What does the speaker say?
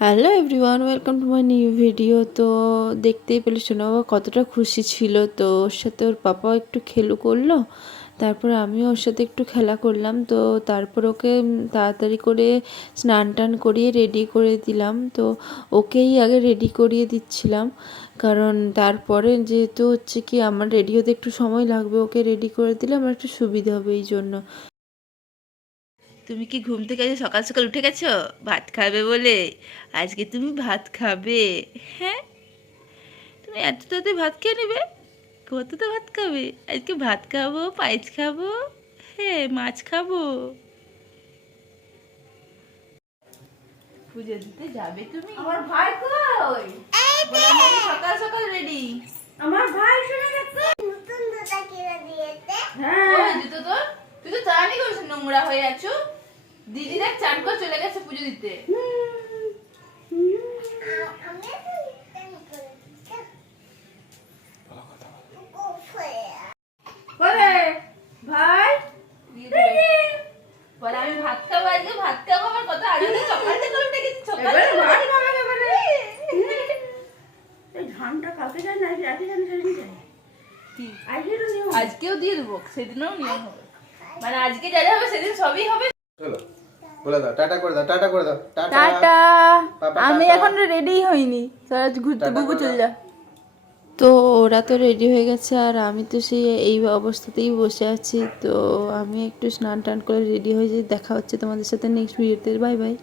Hello everyone, welcome to my new video. তো দেখতেই পেলে সোনাবা কতটা খুশি ছিল। তো ওর সাথে ওর পাপাও একটু খেলু করলো, তারপর আমিও ওর সাথে একটু খেলা করলাম। তো তারপর ওকে তাড়াতাড়ি করে স্নান টান করিয়ে রেডি করে দিলাম। তো ওকেই আগে রেডি করিয়ে দিচ্ছিলাম, কারণ তারপরে যেহেতু হচ্ছে কি আমার রেডি হতে একটু সময় লাগবে, ওকে রেডি করে দিলে আমার একটু সুবিধা হবে এই জন্য। তুমি কি ঘুম থেকে আজকে সকাল সকাল উঠে গেছো ভাত খাবে বলে? আজকে তুমি ভাত খাবে? হ্যাঁ, তুমি এত তাড়াতাড়ি ভাত খেয়ে নেবে? কত তো ভাত খাবে? আজকে ভাত খাবো, পায়েস খাবো, হ্যাঁ মাছ খাবো। পুজো দিতে যাবে তুমি? আমার ভাই কই? বলে আমি আজকে সকাল সকাল রেডি। আমার ভাই শুনে গেছে নতুন জুতা কিনে দিয়েছে। হ্যাঁ ওই জুতো তোর, তুই তো চানই করিস, নোংরা হয়ে আছো। দিদি দেখ চান করে চলে গেছে পুজো দিতে। করে ভাই বলে আমি ভাত খাবো, আজকে ভাত খাবো। আমার কথা আগে সকাল থেকে উঠে গেছি, সকাল এবারে থেকে ভাত খাবে এবারে। এই ধানটা কালকে যায় না আজকে জানি সেদিন যায়। কি? আজকে তো নিয়ম। আজকেও দিয়ে দেবো, সেদিনও নিয়ম হবে। মানে আজকে যা যা হবে সেদিন সবই হবে। চলো বলে দাও, টাটা করে দাও, টাটা করে দাও, টাটা। বাবা, আমি টাটা। এখন রেডি হইনি, তোরা ঘুরতে টাটা বুবু করে চল দাও। যা। তো ওরা তো রেডি হয়ে গেছে আর আমি তো সেই এই অবস্থাতেই বসে আছি। তো আমি একটু স্নান টান করে রেডি হয়ে যাই। দেখা হচ্ছে তোমাদের সাথে নেক্সট ভিডিওতে। Bye bye.